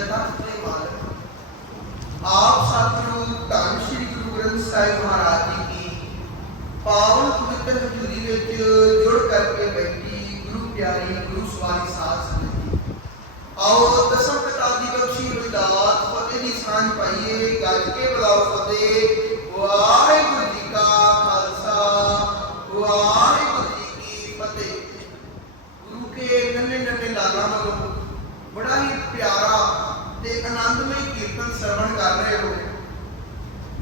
ਤਖਤ ਦੇ ਮਾਲਕ ਆਪ ਸਤਿਗੁਰੂ ਧੰਨ ਸ਼੍ਰੀ ਗੁਰੂ ਗ੍ਰੰਥ ਸਾਹਿਬ ਮਹਾਰਾਜ ਜੀ ਕੀ ਪਾਵਨ ਪਵਿੱਤਰ ਹਜ਼ੂਰੀ ਵਿੱਚ ਜੁੜ ਕਰਕੇ ਬੈਠੀ ਗੁਰੂ ਪਿਆਰੀ ਗੁਰੂ ਸਵਾਰੀ ਸਾਧ ਸੰਗਤ ਆਓ, ਦਸਮ ਪਿਤਾ ਦੀ ਬਖਸ਼ੀ ਹੋਈ ਫਤਿਹ ਦੀ ਸਾਂਝ ਪਾਈਏ, ਗੱਜ ਕੇ ਬੁਲਾਓ, ਫਤਿਹ। ਵਾਹਿਗੁਰੂ ਤੇ ਆਨੰਦਮਈ ਕੀਰਤਨ ਸਰਵਣ ਕਰ ਰਹੇ ਹੋ।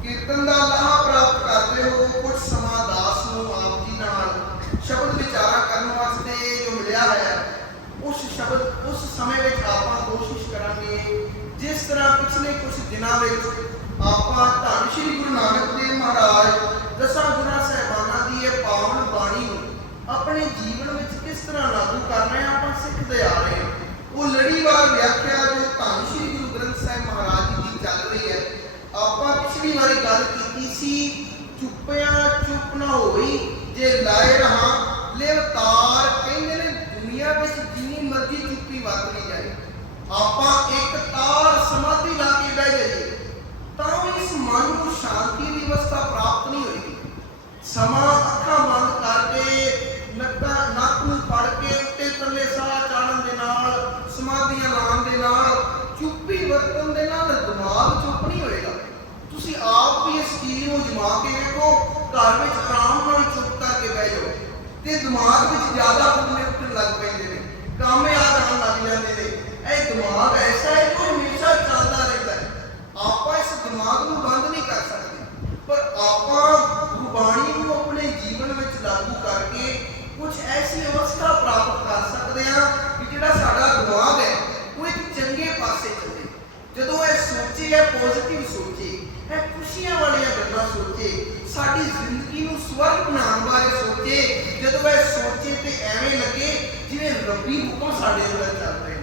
ਕੀਰਤਨ ਦਾ ਲਾਹਾ ਪ੍ਰਾਪਤ ਕਰਦੇ ਹੋ, ਕੁਝ ਸਮਾਂ ਦਾਸ ਨੂੰ ਆਪ ਜੀ ਨਾਲ ਸ਼ਬਦ ਵਿਚਾਰਾ ਕਰਨ ਵਾਸਤੇ ਜੋ ਮਿਲਿਆ ਹੈ, ਉਸ ਸ਼ਬਦ, ਉਸ ਸਮੇਂ ਵਿੱਚ ਆਪਾਂ ਕੋਸ਼ਿਸ਼ ਕਰਾਂਗੇ, ਜਿਸ ਤਰ੍ਹਾਂ ਪਿਛਲੇ ਕੁਝ ਦਿਨਾਂ ਵਿੱਚ ਆਪਾਂ ਧੰਨ ਸ਼੍ਰੀ ਗੁਰੂ ਨਾਨਕ ਦੇਵ ਮਹਾਰਾਜ, ਦਸਾਂ ਗੁਰਾਂ ਸਾਹਿਬਾਨਾਂ ਦੀ ਇਹ ਪਾਵਨ ਬਾਣੀ ਆਪਣੇ ਜੀਵਨ ਵਿੱਚ ਕਿਸ ਤਰ੍ਹਾਂ ਲਾਗੂ ਕਰ ਰਹੇ ਹਾਂ, ਆਪਾਂ ਸਿੱਖਦੇ ਆ ਰਹੇ ਹਾਂ। ਉਹ ਲੜੀਵਾਰ ਵਿਆਖਿਆ ਜੋ ਧੰਨ ਸ਼੍ਰੀ ਪਿਛਲੀ ਵਾਰੀ ਗੱਲ ਕੀਤੀ ਸੀ, ਚੁੱਪਿਆਂ ਚੁੱਪ ਨਾ ਹੋਈ, ਜੇ ਲਾਏ ਰਹਾ, ਲਿਵਤਾਰ ਕਹਿੰਦੇ ਨੇ, ਦੁਨੀਆ ਵਿੱਚ ਜਿੰਨੀ ਮਰਜ਼ੀ ਚੁੱਪੀ ਵਰਤਣੀ ਜਾਏ, ਆਪਾਂ ਇੱਕ ਤਾਰ ਸਮਾਧੀ ਲਾ ਕੇ ਬਹਿ ਜਾਈਏ, ਤਾਂ ਇਸ ਮਨ ਨੂੰ ਸ਼ਾਂਤੀ ਦੀ ਅਵਸਥਾ ਪ੍ਰਾਪਤ ਨਹੀਂ ਹੋਏਗੀ। ਸਮਾਂ ਦਿਮਾਗ ਵਿੱਚ ਜ਼ਿਆਦਾ ਫੁਰਨੇ ਉੱਠਣ ਲੱਗ ਪੈਂਦੇ ਨੇ। ਕੰਮ ਯਾਦ ਆਉਣ ਲੱਗ ਜਾਂਦੇ ਨੇ। ਇਹ ਦਿਮਾਗ ਐਸਾ ਹੈ ਜੋ ਹਮੇਸ਼ਾ ਚੱਲਦਾ ਰਹਿੰਦਾ ਹੈ। ਆਪਾਂ ਇਸ ਦਿਮਾਗ ਨੂੰ ਬੰਦ ਨਹੀਂ ਕਰ ਸਕਦੇ। ਪਰ ਆਪਾਂ ਗੁਰਬਾਣੀ ਨੂੰ ਆਪਣੇ ਜੀਵਨ ਵਿੱਚ ਲਾਗੂ ਕਰਕੇ ਕੁਝ ਐਸੀ ਅਵਸਥਾ ਪ੍ਰਾਪਤ ਕਰ ਸਕਦੇ ਹਾਂ ਕਿ ਜਿਹੜਾ ਸਾਡਾ ਦਿਮਾਗ ਹੈ, ਉਹ ਇੱਕ ਚੰਗੇ ਪਾਸੇ ਚੱਲੇ। ਜਦੋਂ ਇਹ ਸੋਚੇ ਹੈ ਪੋਜ਼ਿਟਿਵ ਸੋਚੇ, ਇਹ ਖੁਸ਼ੀਆਂ ਵਾਲੀਆਂ ਗੱਲਾਂ ਸੋਚੇ ਸਾਡੀ ਜ਼ਿੰਦਗੀ ਨੂੰ ਸਵਰਗ ਬਣਾਉਣ ਬਾਰੇ ਸੋਚੇ, ਜਦੋਂ ਇਹ ਸੋਚੇ ਤੇ ਐਵੇਂ ਲੱਗੇ ਜਿਵੇਂ ਰੱਬੀ ਹੁਕਮ ਸਾਡੇ ਅੰਦਰ ਚੱਲ ਰਹੇ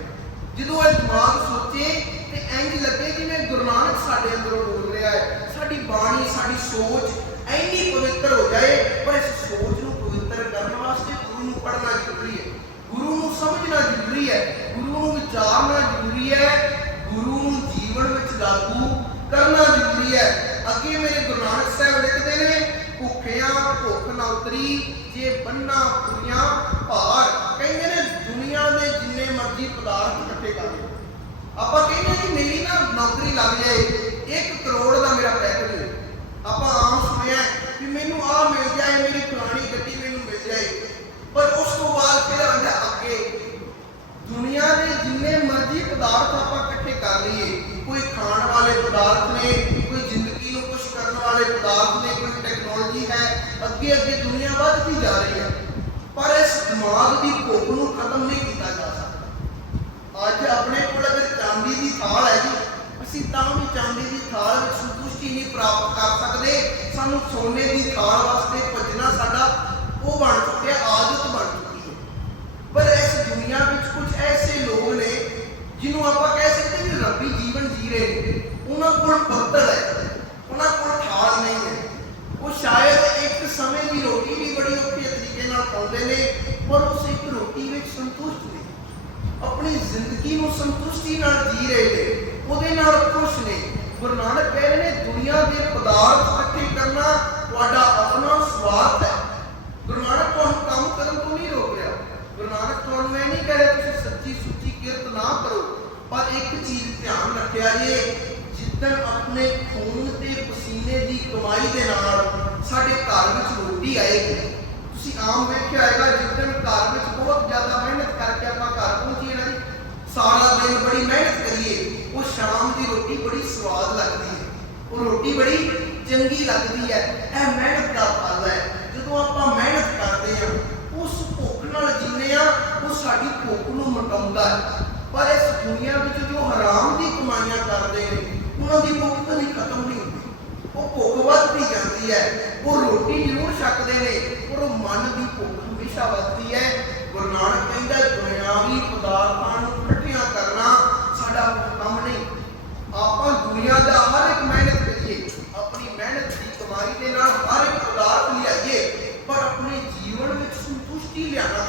ਜਦੋਂ ਇਹ ਦਿਮਾਗ ਸੋਚੇ ਤੇ ਇੰਜ ਲੱਗੇ ਜਿਵੇਂ ਗੁਰੂ ਨਾਨਕ ਸਾਡੇ ਅੰਦਰੋਂ ਬੋਲ ਰਿਹਾ ਹੈ। ਸਾਡੀ ਬਾਣੀ, ਸਾਡੀ ਸੋਚ ਇੰਨੀ ਪਵਿੱਤਰ ਹੋ ਜਾਏ, ਪਰ ਇਸ ਸੋਚ ਨੂੰ ਪਵਿੱਤਰ ਕਰਨ ਵਾਸਤੇ ਗੁਰੂ ਨੂੰ ਪੜ੍ਹਨਾ ਜ਼ਰੂਰੀ ਹੈ। ਗੁਰੂ ਨੂੰ ਸਮਝਣਾ ਜ਼ਰੂਰੀ ਹੈ। ਗੁਰੂ ਨੂੰ ਵਿਚਾਰਨਾ ਜ਼ਰੂਰੀ ਹੈ। ਗੁਰੂ ਨੂੰ ਜੀਵਨ ਵਿੱਚ ਲਾਗੂ ਕਰਨਾ ਜ਼ਰੂਰੀ ਹੈ। ਅੱਗੇ ਮੇਰੇ ਗੁਰੂ ਨਾਨਕ ਸਾਹਿਬ ਲਿਖਦੇ ਨੇ ਭੁੱਖਿਆਂ ਭੁੱਖ ਨਾ ਉਤਰੀ, ਜੇ ਬੰਨਾ ਪੁਰੀਆਂ ਭਾਰ। ਕਹਿੰਦੇ ਨੇ ਦੁਨੀਆ ਦੇ ਜਿੰਨੇ ਮਰਜ਼ੀ ਪਦਾਰਥ ਇਕੱਠੇ ਕਰ ਲਓ। ਆਪਾਂ ਕਹਿੰਦੇ ਕਿ ਮੇਰੀ ਨਾ ਨੌਕਰੀ ਲੱਗ ਜਾਏ 1 ਕਰੋੜ ਦਾ ਮੇਰਾ ਪੈਕੇਜ ਆਪਾਂ ਆਮ ਸੁਣਿਆ ਹੈ ਕਿ ਮੈਨੂੰ ਆਹ ਮਿਲ ਜਾਏ ਮੇਰੀ ਫਲਾਣੀ ਗੱਡੀ ਮੈਨੂੰ ਮਿਲ ਜਾਏ ਪਰ ਉਸ ਤੋਂ ਬਾਅਦ ਫਿਰ ਆਂਦਾ ਅੱਗੇ ਦੁਨੀਆ ਦੇ ਜਿੰਨੇ ਮਰਜ਼ੀ ਪਦਾਰਥ ਆਪਾਂ ਇਕੱਠੇ ਕਰ ਲਈਏ ਕੋਈ ਖਾਣ ਵਾਲੇ ਪਦਾਰਥ ਨੇ ਕੋਈ ਜ਼ਿੰਦਗੀ ਨੂੰ ਕੁਝ ਕਰਨ ਵਾਲੇ ਪਦਾਰਥ ਨੇ ਕੋਈ ਟੈਕਨੋਲੋਜੀ ਹੈ, ਅੱਗੇ ਅੱਗੇ ਦੁਨੀਆ ਵੱਧਦੀ ਜਾ ਰਹੀ ਹੈ, ਪਰ ਇਸ ਦਿਮਾਗ ਦੀ ਭੁੱਖ ਨੂੰ ਖਤਮ ਨਹੀਂ ਕੀਤਾ ਜਾ ਸਕਦਾ। ਅੱਜ ਆਪਣੇ ਕੋਲ ਅਗਰ ਚਾਂਦੀ ਦੀ ਥਾਲ ਹੈ ਜੀ, ਅਸੀਂ ਤਾਂ ਵੀ ਚਾਂਦੀ ਦੀ ਥਾਲ ਵਿੱਚ ਸੰਤੁਸ਼ਟੀ ਨਹੀਂ ਪ੍ਰਾਪਤ ਕਰ ਸਕਦੇ। ਸਾਨੂੰ ਸੋਨੇ ਦੀ ਥਾਲ ਵਾਸਤੇ ਭੱਜਣਾ ਸਾਡਾ ਉਹ ਬਣ ਚੁੱਕਿਆ, ਆਦਤ ਬਣ ਚੁੱਕੀ ਹੈ। ਪਰ ਇਸ ਦੁਨੀਆ ਵਿੱਚ ਕੁਝ ਐਸੇ ਲੋਕ ਨੇ, ਜਿਹਨੂੰ ਆਪਾਂ ਕਹਿ ਸਕਦੇ ਕਿ ਰੱਬੀ ਜੀਵਨ ਜੀ ਰਹੇ ਨੇ। ਉਹਨਾਂ ਕੋਲ ਪੱਤਰ ਹੈ ਉਹਨਾਂ ਕੋਲ ਥਾਲ ਨਹੀਂ ਹੈ ਉਹ ਸ਼ਾਇਦ ਇੱਕ ਸਮੇਂ ਦੀ ਰੋਟੀ ਵੀ ਬੜੀ ਔਖੇ ਤਰੀਕੇ ਨਾਲ ਪਾਉਂਦੇ ਨੇ, ਪਰ ਉਸ ਇੱਕ ਰੋਟੀ ਵਿੱਚ ਸੰਤੁਸ਼ਟ ਨੇ। ਆਪਣੀ ਜ਼ਿੰਦਗੀ ਨੂੰ ਸੰਤੁਸ਼ਟੀ ਨਾਲ ਜੀ ਰਹੇ ਨੇ, ਉਹਦੇ ਨਾਲ ਖੁਸ਼ ਨੇ। ਗੁਰੂ ਨਾਨਕ ਕਹਿ ਰਹੇ ਨੇ, ਦੁਨੀਆ ਦੇ ਪਦਾਰਥ ਇਕੱਠੇ ਕਰਨਾ ਤੁਹਾਡਾ ਆਪਣਾ ਸਵਾਰਥ ਹੈ ਤੁਸੀਂ ਆਮ ਵੇਖਿਆ ਹੋਏਗਾ ਜਿੱਦਣ ਘਰ ਵਿੱਚ ਬਹੁਤ ਜ਼ਿਆਦਾ ਮਿਹਨਤ ਕਰਕੇ ਆਪਾਂ ਘਰ ਪਹੁੰਚੀਏ ਨਾ ਜੀ, ਸਾਰਾ ਦਿਨ ਬੜੀ ਮਿਹਨਤ ਕਰੀਏ, ਉਹ ਸ਼ਾਮ ਦੀ ਰੋਟੀ ਬੜੀ ਸਵਾਦ ਲੱਗਦੀ ਹੈ। ਉਹ ਰੋਟੀ ਬੜੀ ਚੰਗੀ ਲੱਗਦੀ ਹੈ, ਇਹ ਮਿਹਨਤ ਦਾ ਫਲ ਹੈ। ਜਦੋਂ ਆਪਾਂ ਮਿਹਨਤ ਕਰਦੇ ਹਾਂ, ਉਸ ਭੁੱਖ ਨਾਲ ਜੀਨੇ ਆ, ਉਹ ਸਾਡੀ ਭੁੱਖ ਨੂੰ ਮਿਟਾਉਂਦਾ ਹੈ ਪਰ ਇਸ ਦੁਨੀਆ ਵਿੱਚ ਜੋ ਹਰਾਮ ਦੀ ਕਮਾਈਆਂ ਕਰਦੇ ਨੇ ਉਹਨਾਂ ਦੀ ਭੁੱਖ ਕਦੀ ਖਤਮ ਨਹੀਂ ਹੁੰਦੀ ਉਹ ਭੁੱਖ ਵੱਧਦੀ ਜਾਂਦੀ ਹੈ ਉਹ ਰੋਟੀ ਜ਼ਰੂਰ ਛਕਦੇ ਨੇ ਪਰ ਉਹ ਮਨ ਦੀ ਭੁੱਖ ਵੱਧਦੀ ਹੈ। ਗੁਰੂ ਨਾਨਕ ਕਹਿੰਦਾ ਦੁਨਿਆਵੀ ਪਦਾਰਥਾਂ ਨੂੰ ਇਕੱਠਿਆਂ ਕਰਨਾ ਸਾਡਾ ਕੰਮ ਨਹੀਂ। ਆਪਾਂ ਦੁਨੀਆ ਦਾ ਹਰ ਇੱਕ ਮਿਹਨਤ ਕਰੀਏ, ਆਪਣੀ ਮਿਹਨਤ ਦੀ ਕਮਾਈ ਦੇ ਨਾਲ ਹਰ ਇੱਕ ਪਦਾਰਥ ਲਿਆਈਏ, ਪਰ ਆਪਣੇ ਜੀਵਨ ਵਿੱਚ ਸੰਤੁਸ਼ਟੀ ਲਿਆਣਾ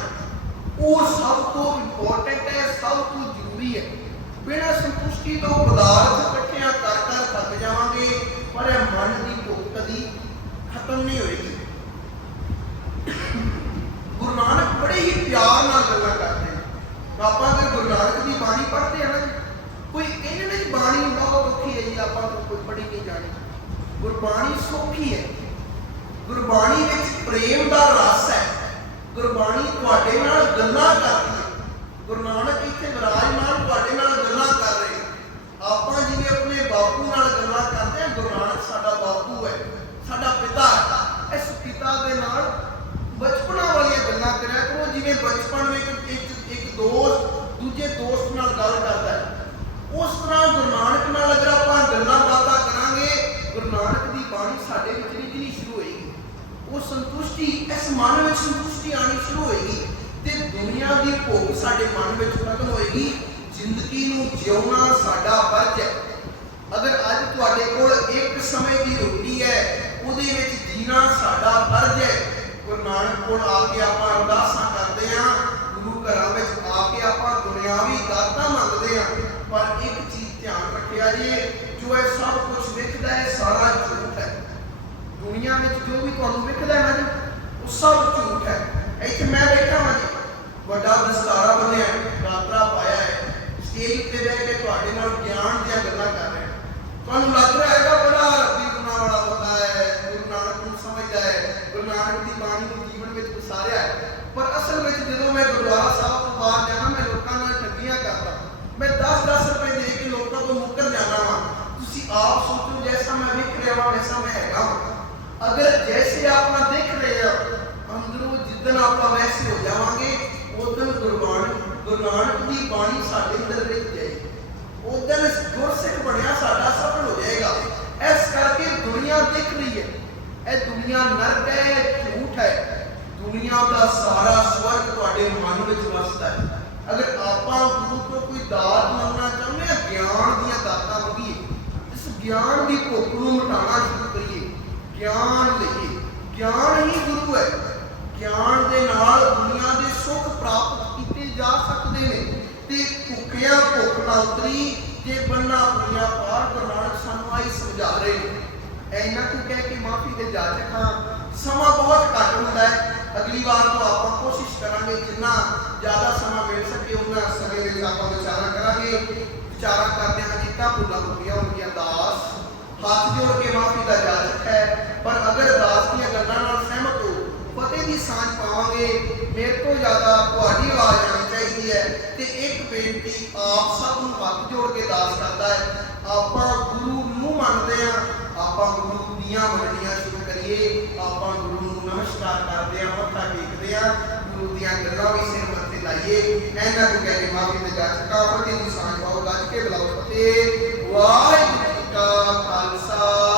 ਉਹ ਸਭ ਤੋਂ ਇੰਪੋਰਟੈਂਟ ਹੈ, ਸਭ ਤੋਂ ਜ਼ਰੂਰੀ ਹੈ। ਬਿਨਾਂ ਸੰਤੁਸ਼ਟੀ ਤੋਂ ਪਦਾਰਥ ਇਕੱਠਿਆਂ ਕਰ ਕਰ ਥੱਕ ਜਾਵਾਂਗੇ, ਪਰ ਇਹ ਮਨ ਦੀ ਭੁੱਖ ਕਦੀ ਖਤਮ ਨਹੀਂ ਹੋਏਗੀ ਗੁਰੂ ਨਾਨਕ ਬੜੇ ਹੀ ਪਿਆਰ ਨਾਲ ਗੱਲਾਂ ਕਰਦੇ ਨੇ ਆਪਾਂ ਅਗਰ ਗੁਰੂ ਨਾਨਕ ਦੀ ਬਾਣੀ ਪੜ੍ਹਦੇ ਆ ਨਾ ਕੋਈ ਕਹਿੰਦੇ ਨੇ ਬਾਣੀ ਬਹੁਤ ਔਖੀ ਹੈ ਜੀ, ਆਪਾਂ ਤੋਂ ਕੋਈ ਪੜ੍ਹੀ ਨਹੀਂ ਜਾਣੀ। ਗੁਰਬਾਣੀ ਸੌਖੀ ਹੈ। ਗੁਰਬਾਣੀ ਵਿੱਚ ਪ੍ਰੇਮ ਦਾ ਰਸ ਹੈ। ਗੁਰਬਾਣੀ ਤੁਹਾਡੇ ਨਾਲ ਗੱਲਾਂ ਕਰਦੀ ਹੈ। ਗੁਰੂ ਨਾਨਕ ਇੱਥੇ ਵਿਰਾਜਮਾਨ ਤੁਹਾਡੇ ਨਾਲ ਗੱਲਾਂ ਕਰ ਰਹੇ ਆਪਾਂ ਜਿਵੇਂ ਆਪਣੇ ਬਾਪੂ ਨਾਲ ਗੱਲਾਂ ਕਰਦੇ ਹਾਂ ਗੁਰੂ ਨਾਨਕ ਸਾਡਾ ਬਾਪੂ ਹੈ ਸਾਡਾ ਪਿਤਾ ਹੈ ਇਸ ਪਿਤਾ ਦੇ ਨਾਲ ਬਚਪਨਾ ਵਾਲੀਆਂ ਗੱਲਾਂ ਕਰਿਆ ਕਰੋ ਜਿਵੇਂ ਬਚਪਨ ਵਿੱਚ ਇੱਕ ਇੱਕ ਦੋਸਤ ਦੂਜੇ ਦੋਸਤ ਨਾਲ ਗੱਲ ਕਰਦਾ ਹੈ। ਉਸ ਤਰ੍ਹਾਂ ਗੁਰੂ ਨਾਨਕ ਨਾਲ ਅਗਰ ਆਪਾਂ ਗੱਲਾਂ ਬਾਤਾਂ ਕਰਾਂਗੇ, ਗੁਰੂ ਨਾਨਕ ਦੀ ਬਾਣੀ ਸਾਡੇ ਵਿੱਚ ਨਿਕਲਣੀ ਸ਼ੁਰੂ ਹੋਏਗੀ। ਉਹ ਸੰਤੁਸ਼ਟੀ, ਇਸ ਮਨ ਵਿੱਚ ਸੰਤੁਸ਼ਟੀ ਆਣੀ ਸ਼ੁਰੂ ਹੋਏਗੀ ਤੇ ਦੁਨੀਆ ਦੀ ਭੁੱਖ ਸਾਡੇ ਮਨ ਵਿੱਚ ਖਤਮ ਹੋਏਗੀ। ਜ਼ਿੰਦਗੀ ਨੂੰ ਜਿਉਣਾ ਸਾਡਾ ਫਰਜ਼ ਹੈ। ਅਗਰ ਅੱਜ ਤੁਹਾਡੇ ਕੋਲ ਇੱਕ ਸਮੇਂ ਦੀ ਰੋਟੀ ਹੈ, ਉਹਦੇ ਵਿੱਚ ਜੀਣਾ ਸਾਡਾ ਫਰਜ਼ ਹੈ। ਗੁਰੂ ਨਾਨਕ ਕੋਲ ਆ ਕੇ ਆਪਾਂ ਅਰਦਾਸਾਂ ਕਰਦੇ ਹਾਂ ਗੁਰੂ ਘਰਾਂ ਵਿੱਚ ਆ ਕੇ ਆਪਾਂ ਦੁਨਿਆਵੀ ਦਾਤਾਂ ਮੰਗਦੇ ਹਾਂ। ਪਰ ਇੱਕ ਚੀਜ਼ ਧਿਆਨ ਰੱਖਿਆ ਜੀ ਜੋ ਇਹ ਸਭ ਕੁਝ ਵਿਖਦਾ ਹੈ ਸਾਰਾ ਝੂਠ ਹੈ। ਦੁਨੀਆ ਵਿੱਚ ਜੋ ਵੀ ਤੁਹਾਨੂੰ ਵਿਖਦਾ ਹੈ ਨਾ ਉਹ ਸਭ ਝੂਠ ਹੈ। ਇੱਥੇ ਮੈਂ ਬੈਠਾ ਹਾਂ ਜੀ ਵੱਡਾ ਦਸਤਾਰਾ ਬੰਨਿਆ ਹੈ, ਪਾਇਆ ਹੈ। ਸਟੇਜ ਤੇ ਬਹਿ ਕੇ ਤੁਹਾਡੇ ਨਾਲ ਗਿਆਨ ਦੀਆਂ ਗੱਲਾਂ ਕਰ ਰਿਹਾ ਤੁਹਾਨੂੰ ਲੱਗ ਰਿਹਾ ਹੈਗਾ ਬੜਾ ਰੱਬੀ ਗੁਨਾਹ ਵਾਲਾ ਬੰਦਾ ਹੈ ਗੁਰੂ ਨਾਨਕ ਨੂੰ ਸਮਝਦਾ ਹੈ ਗੁਰੂ ਨਾਨਕ ਦੀ ਬਾਣੀ ਨੂੰ ਜੀਵਨ ਵਿੱਚ ਉਸਾਰਿਆ ਹੈ ਪਰ ਅਸਲ ਵਿੱਚ ਜਦੋਂ ਮੈਂ ਗੁਰਦੁਆਰਾ ਸਾਹਿਬ ਤੋਂ ਬਾਹਰ ਜਾਣਾ ਮੈਂ ਲੋਕਾਂ ਨਾਲ ਠੱਗੀਆਂ ਕਰਦਾ ਮੈਂ 10-10 ਰੁਪਏ ਦੇ ਕੇ ਲੋਕਾਂ ਤੋਂ ਮੁੱਕਰ ਜਾਂਦਾ ਵਾਂ ਤੁਸੀਂ ਆਪ ਸੋਚੋ ਜੈਸਾ ਮੈਂ ਵਿਖ ਰਿਹਾ ਵਾਂ ਵੈਸਾ ਮੈਂ ਹੈਗਾ ਵਾਂ ਅਗਰ ਜੈਸੇ ਆਪਣਾ ਦੇਖ ਰਹੇ ਆ ਅੰਦਰੋਂ ਜਿੱਦਨ ਆਪਾਂ ਵੈਸੇ ਹੋ ਜਾਵਾਂਗੇ ਉਦੋਂ ਗੁਰਬਾਣੀ ਗੁਰੂ ਨਾਨਕ ਦੀ ਬਾਣੀ ਸਾਡੇ ਅੰਦਰ ਰਿੱਝ ਜਾਏਗੀ ਉਦੋਂ ਗੁਰਸਿੱਖ ਬਣਿਆ ਸਾਡਾ ਸਫਲ ਹੋ ਜਾਏਗਾ ਇਸ ਕਰਕੇ ਦੁਨੀਆ ਦਿਖ ਰਹੀ ਹੈ ਇਹ ਦੁਨੀਆ ਨਰਕ ਹੈ ਇਹ ਝੂਠ ਹੈ ਗਿਆਨ ਦੀ ਭੁੱਖ ਨੂੰ ਮਿਟਾਉਣਾ ਸ਼ੁਰੂ ਕਰੀਏ। ਗਿਆਨ ਲਈਏ। ਗਿਆਨ ਹੀ ਗੁਰੂ ਹੈ। ਗਿਆਨ ਦੇ ਨਾਲ ਦੁਨੀਆ ਦੇ ਸੁੱਖ ਪ੍ਰਾਪਤ ਕੀਤੇ ਜਾ ਸਕਦੇ ਨੇ। ਤੇ ਭੁੱਖਿਆਂ ਭੁੱਖ ਨਾ ਉਤਰੀ, ਜੇ ਬੰਨਾ ਪੁਰੀਆਂ ਪਾਰ ਗੁਰੂ ਸਾਨੂੰ ਆਈ ਸਮਝਾ ਰਹੇ ਨੇ। ਐਨਾ ਕੁ ਕਹਿ ਕੇ ਮਾਫੀ ਦੇ ਜਾਚਕ ਹਾਂ। ਸਮਾਂ ਬਹੁਤ ਘੱਟ ਹੁੰਦਾ ਹੈ। ਅਗਲੀ ਵਾਰ ਤੋਂ ਆਪਾਂ ਕੋਸ਼ਿਸ਼ ਕਰਾਂਗੇ ਜਿੰਨਾ ਜ਼ਿਆਦਾ ਸਮਾਂ ਮਿਲ ਸਕੇ, ਉਹਨਾਂ ਸਮੇਂ ਵਿੱਚ ਆਪਾਂ ਵਿਚਾਰਾਂ ਕਰਾਂਗੇ। ਵਿਚਾਰਾਂ ਕਰਦੇ ਹਾਂ ਜਿੱਤਾ ਭੁੱਲਾਂ ਹੋ ਗਈਆਂ। ਹੱਥ ਜੋੜ ਕੇ ਮਾਫੀ ਦਾ ਜਾਚਕ ਹੈ ਪਰ ਅਗਰ ਦਾਸ ਦੀਆਂ ਗੱਲਾਂ ਨਾਲ ਸਹਿਮਤ ਹੋ ਫਤਿਹ ਦੀ ਸਾਂਝ ਪਾਵਾਂਗੇ ਮੇਰੇ ਤੋਂ ਜ਼ਿਆਦਾ ਤੁਹਾਡੀ ਆਵਾਜ਼ ਆਣੀ ਚਾਹੀਦੀ ਹੈ ਤੇ ਇੱਕ ਬੇਨਤੀ ਆਪ ਸਭ ਨੂੰ ਹੱਥ ਜੋੜ ਕੇ ਦਾਸ ਕਰਦਾ ਹੈ ਆਪਾਂ ਗੁਰੂ ਨੂੰ ਮੰਨਦੇ ਹਾਂ ਆਪਾਂ ਗੁਰੂ ਦੀਆਂ ਮੰਨਣੀਆਂ ਸ਼ੁਰੂ ਕਰੀਏ ਆਪਾਂ ਗੁਰੂ ਨੂੰ ਨਮਸਕਾਰ ਕਰਦੇ ਹਾਂ ਮੱਥਾ ਟੇਕਦੇ ਹਾਂ ਗੁਰੂ ਦੀਆਂ ਗੱਲਾਂ ਵੀ ਸਿਰ ਮੱਥੇ ਲਾਈਏ ਐਨਾ ਕੋ ਕਹਿ ਕੇ ਮਾਫੀ ਤੇ ਜਾ ਚੁੱਕਾ ਫਤਿਹ ਦੀ ਸਾਂਝ ਪਾਓ ਗੱਜ ਕੇ ਬੁਲਾਓ ਫਤਿਹ ਵਾਹਿਗੁਰੂ ਖਾਲਸਾ।